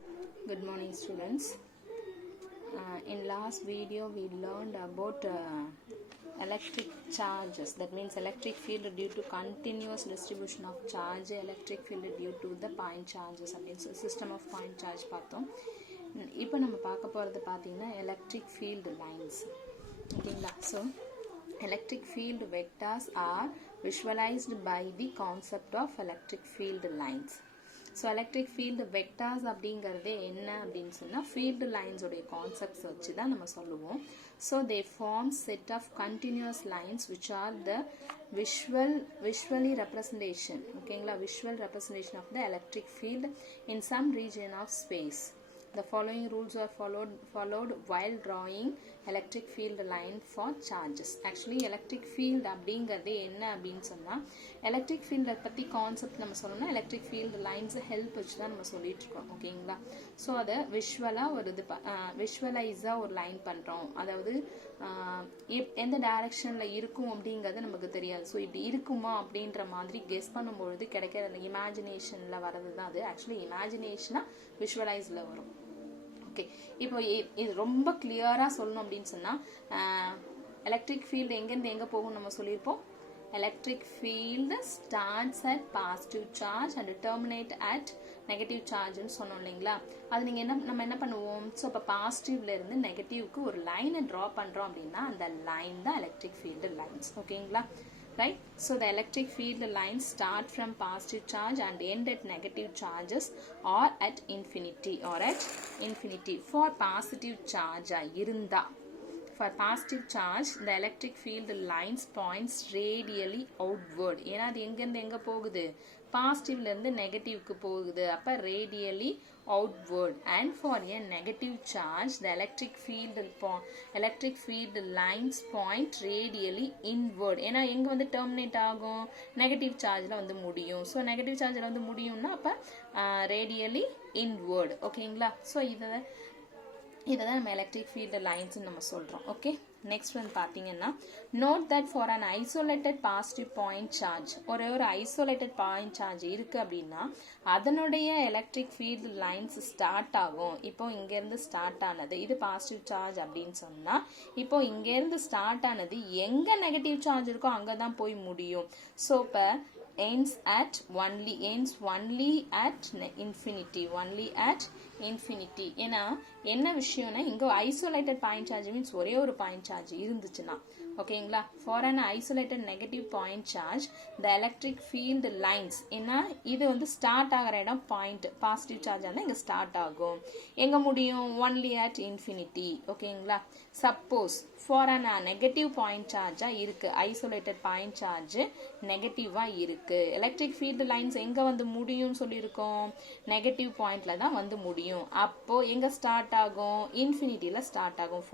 Good morning, students. In last video we learned about electric charges, that means electric field due to continuous distribution of charge, electric field due to the point charges அப்படினு system of point charge பார்த்தோம். இப்போ நம்ம பார்க்க போறது பாத்தீங்கன்னா electric field lines. ஓகேங்களா? So electric field vectors are visualized by the concept of electric field lines. So electric field vectors அப்படிங்கிறதே என்ன அப்படின்னு சொன்னால் ஃபீல்டு லைன்ஸோடைய கான்செப்ட்ஸ் வச்சு தான் நம்ம சொல்லுவோம். So they form set of continuous lines which are the visually representation, ஓகேங்களா, visual representation of the electric field in some region of space. The following rules are followed while drawing electric field line for charges. Actually electric field அப்படிங்கிறது என்ன அப்படின்னு சொன்னால் electric ஃபீல்டை பற்றி concept நம்ம சொல்லணும்னா electric field lines help வச்சு தான் நம்ம சொல்லிட்டு இருக்கோம். ஓகேங்களா? ஸோ அதை விஷுவலாக ஒரு இது விஷுவலைஸாக ஒரு லைன் பண்ணுறோம். அதாவது எந்த டைரக்ஷனில் இருக்கும் அப்படிங்கிறது நமக்கு தெரியாது. ஸோ இப்படி இருக்குமா அப்படின்ற மாதிரி கெஸ் பண்ணும்பொழுது கிடைக்கிற இமேஜினேஷனில் வர்றது தான் அது. ஆக்சுவலி இமேஜினேஷனாக விஷுவலைஸில் வரும். ஓகே, இப்போ இது ரொம்ப கிளியராக சொல்லணும் அப்படின்னு சொன்னால் எலக்ட்ரிக் ஃபீல்டு எங்கேருந்து எங்கே போகும் நம்ம சொல்லியிருப்போம். Electric field starts at positive charge and terminate at negative சார்ஜ்னு சொன்னோம் இல்லைங்களா? அது நீங்கள் நம்ம என்ன பண்ணுவோம்? ஸோ இப்போ பாசிட்டிவ்லேருந்து நெகட்டிவ்க்கு ஒரு லைனை ட்ரா பண்ணுறோம் அப்படின்னா அந்த லைன் தான் எலக்ட்ரிக் ஃபீல்டு லைன்ஸ். ஓகேங்களா? Right? So the electric field lines start from positive charge and end at negative charges or at infinity for positive charge irunda. For positive charge the electric field lines points radially outward. ஏன்னா அது எங்கேருந்து எங்கே போகுது? பாசிட்டிவ்ல இருந்து நெகட்டிவ்க்கு போகுது. அப்போ radially outward. And for a negative charge the electric field lines point radially inward. ஏன்னா எங்க வந்து terminate ஆகும்? நெகட்டிவ் சார்ஜ்ல வந்து முடியும். ஸோ நெகட்டிவ் சார்ஜ்ல வந்து முடியும்னா அப்போ radially inward. ஓகேங்களா? ஸோ இதை தான் நம்ம எலக்ட்ரிக் ஃபீல்டு லைன்ஸ் நம்ம சொல்கிறோம். ஓகே, நெக்ஸ்ட் வந்து பார்த்தீங்கன்னா note that for an isolated positive point charge, ஒரு ஐசோலேட்டட் பாயிண்ட் சார்ஜ் இருக்குது அப்படின்னா அதனுடைய எலக்ட்ரிக் ஃபீல்டு லைன்ஸ் ஸ்டார்ட் ஆகும். இப்போ இங்கேருந்து ஸ்டார்ட் ஆனது இது பாசிட்டிவ் சார்ஜ் அப்படின்னு சொன்னால் இப்போ இங்கேருந்து ஸ்டார்ட் ஆனது எங்கே நெகட்டிவ் சார்ஜ் இருக்கோ அங்கே தான் போய் முடியும். ஸோ இப்போ ends only at infinity. ஏன்னா என்ன விஷயம்னா இங்க ஐசோலேட்டட் பாயிண்ட் சார்ஜ் மீன்ஸ் ஒரே ஒரு பாயிண்ட் சார்ஜ் இருந்துச்சுன்னா, ஓகேங்களா, for an isolated negative point charge the electric field lines, ஏன்னா இது வந்து ஸ்டார்ட் ஆகிற இடம் பாயிண்ட் பாசிட்டிவ் சார்ஜ் ஆனால் இங்கே ஸ்டார்ட் ஆகும். எங்கே முடியும்? Only at infinity. ஓகேங்களா? Suppose for an negative point சார்ஜாக இருக்குது, ஐசோலேட்டட் பாயிண்ட் சார்ஜ் நெகட்டிவாக இருக்குது, எலக்ட்ரிக் ஃபீல்டு லைன்ஸ் எங்கே வந்து முடியும்னு சொல்லியிருக்கோம்? நெகட்டிவ் பாயிண்ட்ல தான் வந்து முடியும். அப்போ எங்க ஸ்டார்ட் ஆகும்? இன்ஃபினிட்டியில் ஸ்டார்ட் ஆகும்.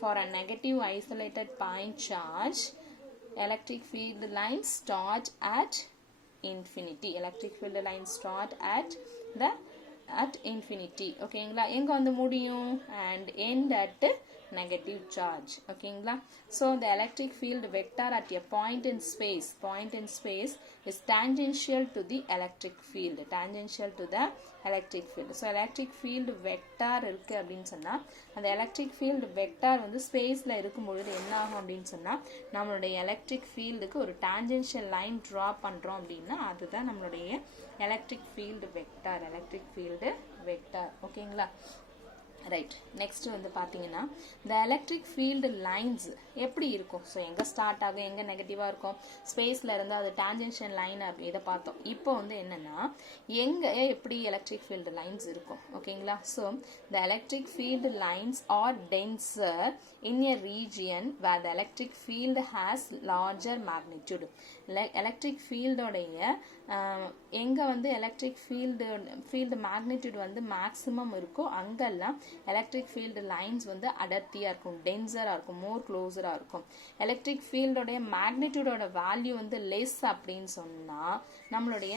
For a negative isolated point charge electric field lines start at infinity. Electric field lines start at infinity. ஓகேங்களா? எங்க வந்து முடியும்? and end at negative charge. ஓகேங்களா? so the electric field vector at a point in space is tangential to the electric field. so electric field vector இருக்கு அப்படின்னு சொன்னா அந்த electric field vector வந்து ஸ்பேஸ்ல இருக்கும் பொழுது என்ன ஆகும் அப்படின்னு சொன்னா நம்மளுடைய electric fieldக்கு ஒரு tangential line draw பண்றோம் அப்படின்னா அதுதான் நம்மளுடைய electric field vector. ஓகேங்களா? ரைட், நெக்ஸ்ட் வந்து பார்த்தீங்கன்னா இந்த எலக்ட்ரிக் ஃபீல்டு லைன்ஸ் எப்படி இருக்கும்? ஸோ எங்கே ஸ்டார்ட் ஆகும், எங்கே நெகட்டிவாக இருக்கும், ஸ்பேஸில் இருந்து அது டான்ஜென்ஷியல் லைன் அப்படி இதை பார்த்தோம். இப்போ வந்து என்னென்னா எங்கே எப்படி எலக்ட்ரிக் ஃபீல்டு லைன்ஸ் இருக்கும்? ஓகேங்களா? So the electric field lines are denser in a region where the electric field has larger magnitude. Electric ஃபீல்டோடைய எங்கே வந்து எலக்ட்ரிக் ஃபீல்டு மேக்னிடியூட் வந்து மேக்ஸிமம் இருக்கோ அங்கெல்லாம் எலக்ட்ரிக் ஃபீல்டு லைன்ஸ் வந்து அடர்த்தியாக இருக்கும், டென்சராக இருக்கும், மோர் க்ளோஸராக இருக்கும். எலக்ட்ரிக் ஃபீல்டோடைய மேக்னிடியூடோட வேல்யூ வந்து லெஸ் அப்படின்னு சொன்னால் நம்மளுடைய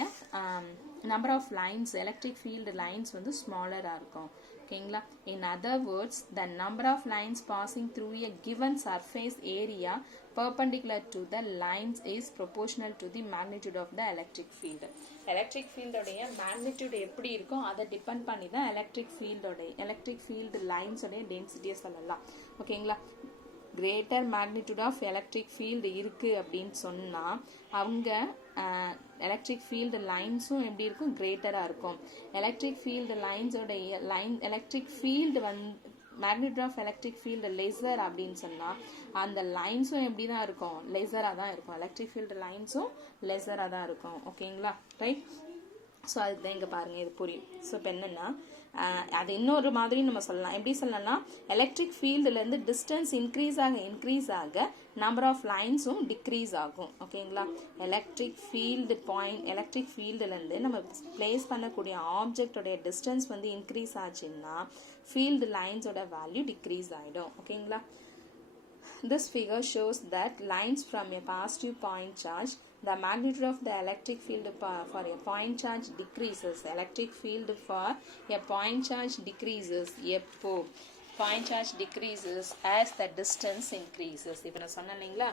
number of lines electric field lines வந்து smaller-ஆ இருக்கும் ஓகேங்களா. in other words the number of lines passing through a given surface area perpendicular to the lines is proportional to the magnitude of the electric field. electric field உடைய magnitude எப்படி இருக்கும் அதை depend பண்ணி தான் electric field lines உடைய டென்சிட்டியை சொல்லலாம் ஓகேங்களா. Greater magnitude of electric field இருக்குது அப்படின்னு சொன்னால் அவங்க எலக்ட்ரிக் ஃபீல்டு லைன்ஸும் எப்படி இருக்கும் கிரேட்டராக இருக்கும். எலக்ட்ரிக் ஃபீல்டு லைன்ஸோடைய electric field magnitude of electric field lesser அப்படின்னு சொன்னால் அந்த லைன்ஸும் எப்படி தான் இருக்கும் லெசராக தான் இருக்கும். எலக்ட்ரிக் ஃபீல்டு லைன்ஸும் லெசராக தான் இருக்கும் ஓகேங்களா ரைட். ஸோ அதுக்கு தான் இங்கே பாருங்கள் இது புரியும். ஸோ இப்போ என்னென்னா அது இன்னொரு மாதிரி நம்ம சொல்லலாம். எப்படி சொல்லலாம்னா எலக்ட்ரிக் ஃபீல்டுலேருந்து டிஸ்டன்ஸ் இன்க்ரீஸ் ஆக நம்பர் ஆஃப் லைன்ஸும் டிக்ரீஸ் ஆகும் ஓகேங்களா. எலக்ட்ரிக் ஃபீல்டுலேருந்து நம்ம பிளேஸ் பண்ணக்கூடிய ஆப்ஜெக்டோடைய டிஸ்டன்ஸ் வந்து இன்க்ரீஸ் ஆச்சுன்னா ஃபீல்டு லைன்ஸோட வேல்யூ டிக்ரீஸ் ஆகிடும் ஓகேங்களா. This figure shows that lines from a positive point charge, the magnitude of the electric field for a point charge decreases. Electric field for a point charge decreases. எப்போ point charge decreases as the distance increases. இப்போ நான் சொன்னேன் இல்லைங்களா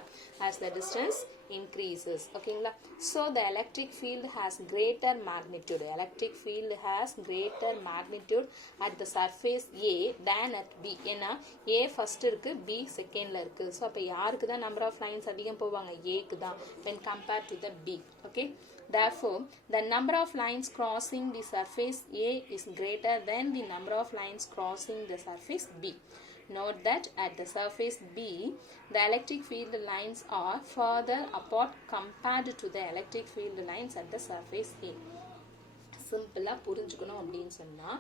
as the distance increases ஓகேங்களா. so the electric field has greater magnitude. electric field has greater magnitude at the surface A than at B. ஏன்னா A first இருக்கு B செகண்ட்ல இருக்கு. So அப்போ யாருக்கு தான் நம்பர் ஆஃப் லைன்ஸ் அதிகம் போவாங்க Aக்கு தான் when compared to the B. okay. Therefore, the number of lines crossing the surface A is greater than the number of lines crossing the surface B. Note that at the surface B, the electric field lines are further apart compared to the electric field lines at the surface A. Simple-ஆ புரிஞ்சுக்கணும் அப்படின்னு சொன்னா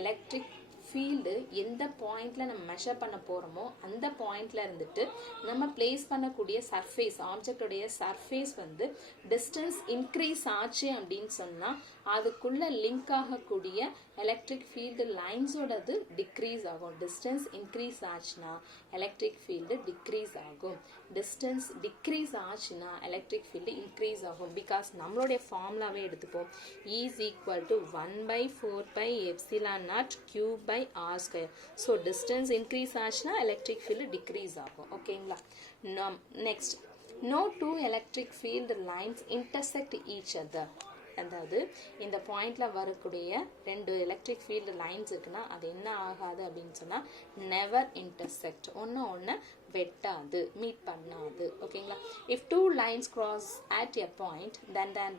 electric field எந்த பாயிண்டில் நம்ம measure பண்ண போகிறோமோ அந்த பாயிண்டில் இருந்துட்டு நம்ம பிளேஸ் பண்ணக்கூடிய சர்ஃபேஸ் ஆப்ஜெக்டோடைய சர்ஃபேஸ் வந்து டிஸ்டன்ஸ் இன்க்ரீஸ் ஆச்சு அப்படின்னு சொன்னால் அதுக்குள்ளே லிங்க் ஆகக்கூடிய எலக்ட்ரிக் ஃபீல்டு லைன்ஸோடது டிக்ரீஸ் ஆகும். டிஸ்டன்ஸ் இன்க்ரீஸ் ஆச்சுன்னா எலக்ட்ரிக் ஃபீல்டு டிக்ரீஸ் ஆகும். டிஸ்டன்ஸ் டிக்ரீஸ் ஆச்சுன்னா எலக்ட்ரிக் ஃபீல்டு இன்க்ரீஸ் ஆகும். பிகாஸ் நம்மளுடைய ஃபார்முலாவே எடுத்துப்போம் is equal to 1/4πε0 Q/r². So distance increase ஆச்சுன்னா எலக்ட்ரிக் ஃபீல்டு டிக்ரீஸ் ஆகும் ஓகேங்களா. Next no two electric field lines intersect each other. அதாவது இந்த பாயிண்ட்ல வரக்கூடிய ரெண்டு எலக்ட்ரிக் ஃபீல்டு லைன்ஸ் இருக்குன்னா அது என்ன ஆகாது அப்படின்னு சொன்னா நெவர் இன்டர்செக்ட் ஒன்று வெட்டாது மீட் பண்ணாது ஓகேங்களா. if two lines cross at a point then there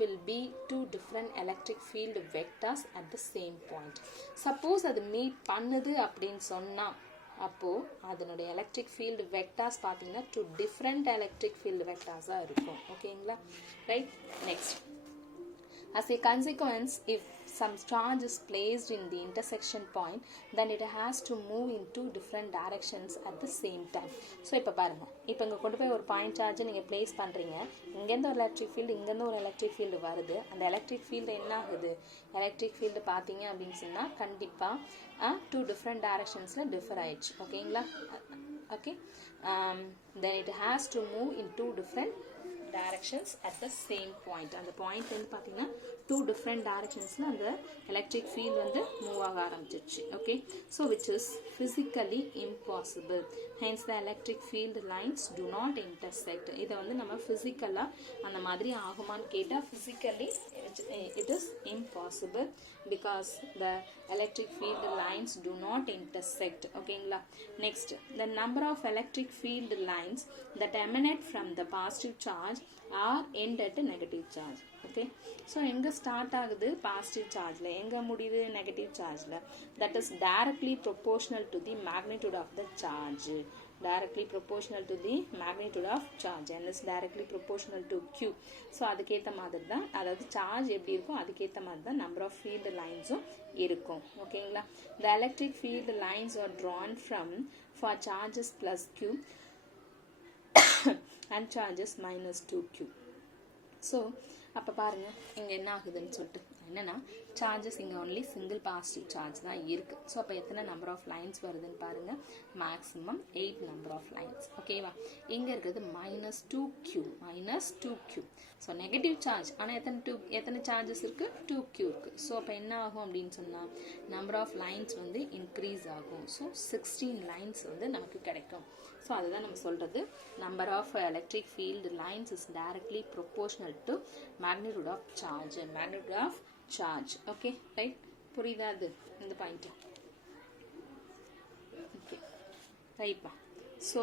will be two different electric field vectors at the same point. suppose அது மீட் பண்ணுது அப்படின்னு சொன்னா அப்போ அதனுடைய எலக்ட்ரிக் ஃபீல்டு வெக்டார்ஸ் பார்த்தீங்கன்னா டூ டிஃப்ரெண்ட் எலக்ட்ரிக் ஃபீல்டு வெக்டார்ஸாக இருக்கும் ஓகேங்களா right. Next as a consequence if some charge is placed in the intersection point then it has to move in two different directions at the same time. So இப்போ பாருங்க இப்போ இங்கே கொண்டு போய் ஒரு point charge நீங்கள் பிளேஸ் பண்ணுறீங்க இங்கேருந்து ஒரு எலக்ட்ரிக் ஃபீல்டு இங்கேருந்து ஒரு எலக்ட்ரிக் ஃபீல்டு வருது. அந்த எலக்ட்ரிக் ஃபீல்டு என்ன ஆகுது எலக்ட்ரிக் ஃபீல்டு பார்த்தீங்க அப்படின்னு சொன்னால் கண்டிப்பாக டூ டிஃப்ரெண்ட் டைரக்ஷன்ஸில் டிஃபர் ஆயிடுச்சு ஓகேங்களா. Okay then it has to move in two different directions at the same point. அந்த பாயிண்ட் வந்து பார்த்தீங்கன்னா டூ டிஃப்ரெண்ட் டைரக்ஷன்ஸில் அந்த எலக்ட்ரிக் ஃபீல்டு வந்து மூவ் ஆக ஆரம்பிச்சிருச்சு okay. So which is physically impossible. Hence the electric field lines to not intersect. இதை வந்து நம்ம ஃபிசிக்கலாக அந்த மாதிரி ஆகுமான்னு கேட்டால் physically it is impossible because the electric field lines do not intersect ஓகேங்களா. Next the number of electric field lines that emanate from the positive charge are end at negative charge ஓகே. ஸோ எங்கே start ஆகுது positive சார்ஜில் எங்கே முடியுது negative சார்ஜில். That is directly proportional to the magnitude of the charge. directly proportional to the magnitude of charge and is directly proportional to Q. So அதுக்கேற்ற மாதிரி தான் அதாவது சார்ஜ் எப்படி இருக்கும் அதுக்கேற்ற மாதிரி தான் நம்பர் ஆஃப் ஃபீல்டு லைன்ஸும் இருக்கும் ஓகேங்களா. the electric field lines are drawn from for charges plus Q and charges minus 2Q. So அப்போ பாருங்கள் இங்கே என்ன ஆகுதுன்னு சொல்லிட்டு என்னன்னா சார்ஜஸ் இங்கே ஒன்லி சிங்கிள் பாசிட்டிவ் சார்ஜ் தான் இருக்குது. ஸோ அப்போ எத்தனை நம்பர் ஆஃப் லைன்ஸ் வருதுன்னு பாருங்கள், மேக்ஸிமம் 8 நம்பர் ஆஃப் லைன்ஸ். ஓகேவா? இங்கே இருக்கிறது -2q, -2q. So negative charge, ஆனால் எத்தனை சார்ஜஸ் இருக்குது? 2q இருக்குது. ஸோ அப்போ என்ன ஆகும் அப்படின்னு சொன்னால் நம்பர் ஆஃப் லைன்ஸ் வந்து இன்க்ரீஸ் ஆகும். ஸோ 16 லைன்ஸ் வந்து நமக்கு கிடைக்கும். ஸோ அதுதான் நம்ம சொல்கிறது, number of electric field lines is directly proportional to magnitude of charge. Magnitude of charge. Okay, right? புரியுதா அது இந்த பாயிண்ட்டு? ஓகே, ரைட்பா. ஸோ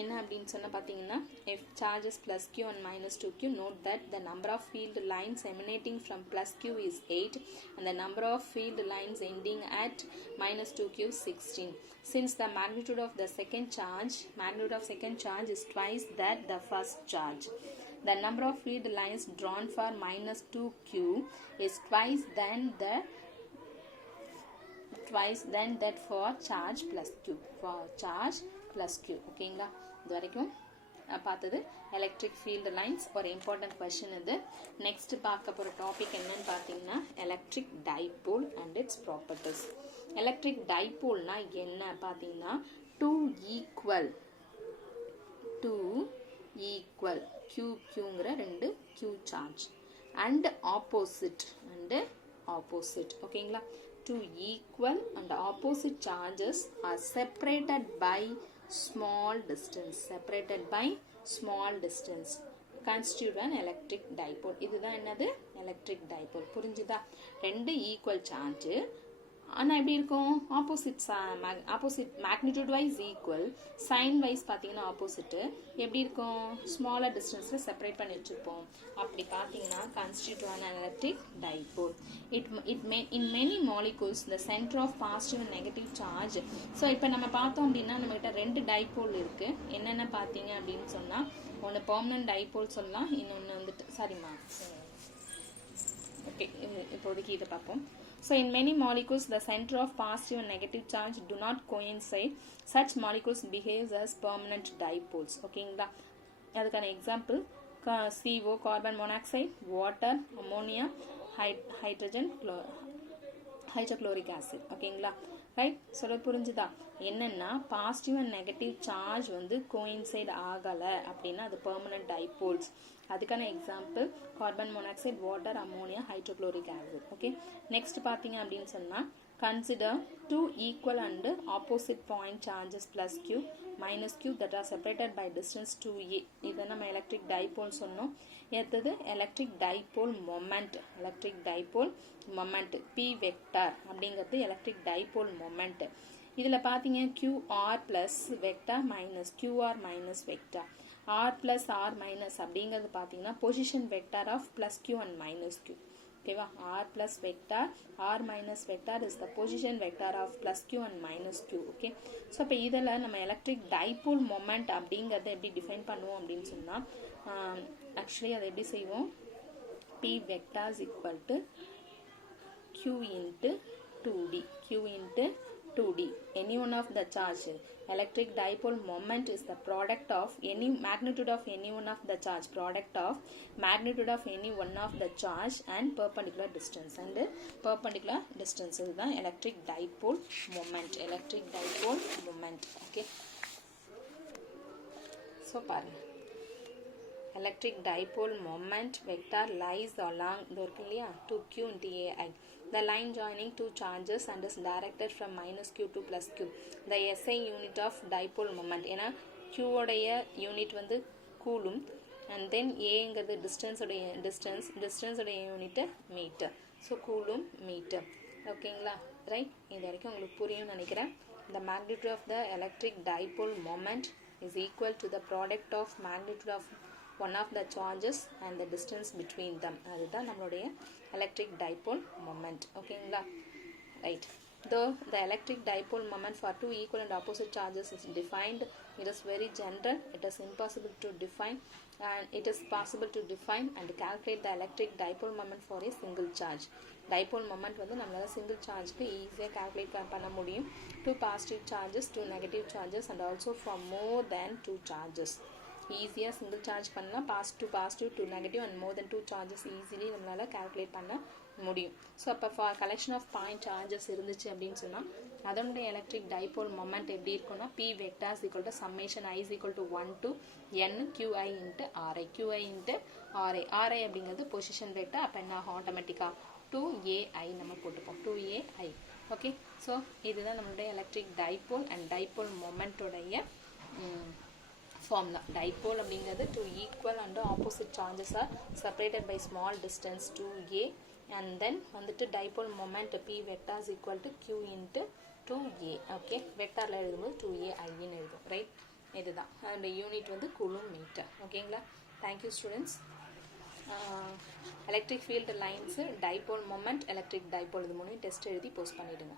என்ன அப்படின்னு சொன்னால் பார்த்தீங்கன்னா, if charges plus q and minus 2q, note that the number of field lines emanating from plus q is 8 and the number of field lines ending at minus 2q is 16. Since the magnitude of second charge is twice that the first charge, the number of field lines drawn for minus 2q is twice than that for charge plus q. ஓகேங்களா? இது வரைக்கும் பார்த்தது electric field lines. ஒரு important question இது. Next பார்க்க போகிற topic என்னன்னு பார்த்தீங்கன்னா electric dipole and its properties. Electric டைபோல்னா என்ன பார்த்தீங்கன்னா, டூ ஈக்குவல் QQங்கிற ரெண்டு Q சார்ஜ் அண்ட் ஆப்போசிட் ஓகேங்களா? Two equal and opposite charges are separated by small distance constitute an electric dipole. இதுதான் என்னது? Electric dipole. புரிஞ்சுதா? ரெண்டு ஈக்குவல் சார்ஜ், ஆனால் எப்படி இருக்கும்? Opposite magnitude wise equal, sign wise பார்த்தீங்கன்னா ஆப்போசிட்டு எப்படி இருக்கும்? ஸ்மாலர் டிஸ்டன்ஸில் செப்பரேட் பண்ணி வச்சுருப்போம். அப்படி பார்த்தீங்கன்னா constitute an electric dipole. In many molecules the center of positive and negative charge. So இப்போ நம்ம பார்த்தோம் அப்படின்னா நம்மகிட்ட ரெண்டு டைபோல் இருக்குது. என்னென்ன பார்த்தீங்க அப்படின்னு சொன்னால், ஒன்று பெர்மனன்ட் டைபோல் சொல்லலாம், இன்னொன்று வந்துட்டு சாரிம்மா. ஓகே, இப்போதைக்கு இதை பார்ப்போம். So in many molecules the center of positive and negative charge do not coincide. Such molecules behave as permanent dipoles. ஓகேங்களா? அதுக்கான example CO, carbon monoxide, water, ammonia, hydrochloric acid. ஓகேங்களா? ரைட்? சொல்ல புரிஞ்சுதா? என்னன்னா பாசிட்டிவ் அண்ட் நெகட்டிவ் சார்ஜ் வந்து coincide ஆகலை அப்படின்னா அது பெர்மனன்ட் டைபோல்ஸ். அதுக்கான example carbon monoxide, water, ammonia, hydrochloric acid. Okay, next பார்த்தீங்க அப்படின்னு சொன்னால் consider two equal and opposite point charges plus q minus q that are separated by distance 2a. இதை நம்ம எலக்ட்ரிக் டைபோல் சொன்னோம். அடுத்தது electric dipole moment. P vector அப்படிங்கிறது electric dipole moment. இதில் பார்த்தீங்க QR plus vector minus QR minus vector. R plus R minus அப்படிங்கிறது பார்த்தீங்கன்னா position vector of plus q and minus q. ஓகேவா? R plus vector, R minus vector is the position vector of plus q and minus q. Okay, so இப்போ இதில் நம்ம electric dipole moment அப்படிங்கிறத எப்படி define பண்ணுவோம் அப்படின்னு சொன்னால், ஆக்சுவலி அதை எப்படி செய்வோம்? P vector is equal to q into 2d. Any one of the charge. Electric dipole moment is the product of any magnitude of any one of the charge. Product of magnitude of any one of the charge and perpendicular distance. And perpendicular distance is the electric dipole moment. Okay. So பாருங்க, electric dipole moment vector lies along the 2q into ai. The line joining two charges and is directed from minus q to plus q. The SI unit of dipole moment. ஏன்னா q உடைய unit வந்து coulomb and then aங்கிறது distance உடைய unit metre. So coulomb metre. ஓகேங்களா? Right? இது வரைக்கும் உங்களுக்கு புரியும்னு நினைக்கிறேன். The magnitude of the electric dipole moment is equal to the product of magnitude of one of the charges and the distance between them. அதுதான் நம்மளுடைய electric dipole moment. ஓகேங்களா? Right. Though the electric dipole moment for two equal and opposite charges is defined, it is very general. It is impossible to define, and it is possible to define and calculate the electric dipole moment for a single charge. Dipole moment வந்து நம்மளால single chargeக்கு ஈஸியாக calculate பண்ண முடியும். Two positive charges, two negative charges and also for more than two charges. ஈஸியாக single charge பண்ணலாம். Positive to negative and more than two charges easily நம்மளால் calculate பண்ண முடியும். ஸோ அப்போ கலெக்ஷன் ஆஃப் பாயிண்ட் சார்ஜஸ் இருந்துச்சு அப்படின்னு சொன்னால் அதனுடைய எலக்ட்ரிக் டைபோல் மொமெண்ட் எப்படி இருக்குன்னா P vector is equal to summation I is equal to 1 to n qi into ri, qi into ri. ri அப்படிங்கிறது பொசிஷன் வெக்டர். அப்போ என்ன ஆகும், ஆட்டோமேட்டிக்காக 2ai நம்ம போட்டுப்போம், 2ai. ஓகே, ஸோ இதுதான் நம்மளுடைய எலக்ட்ரிக் டைபோல் அண்ட் டைபோல் மொமெண்ட்டோடைய formula. Dipole அப்படிங்கிறது two equal and opposite charges are separated by small distance 2a, and then வந்துட்டு dipole moment P vector is equal to q into 2a. Okay, வெக்டாரில் எழுதும்போது 2ai ன்னு எழுதும், right? இதுதான் அந்த unit வந்து கூலும் மீட்டர். ஓகேங்களா? Thank you students. எலக்ட்ரிக் ஃபீல்டு லைன்ஸு, டைபோல் மொமெண்ட், எலக்ட்ரிக் டைபோல் இது மூணையும் டெஸ்ட் எழுதி போஸ்ட் பண்ணிவிடுங்க.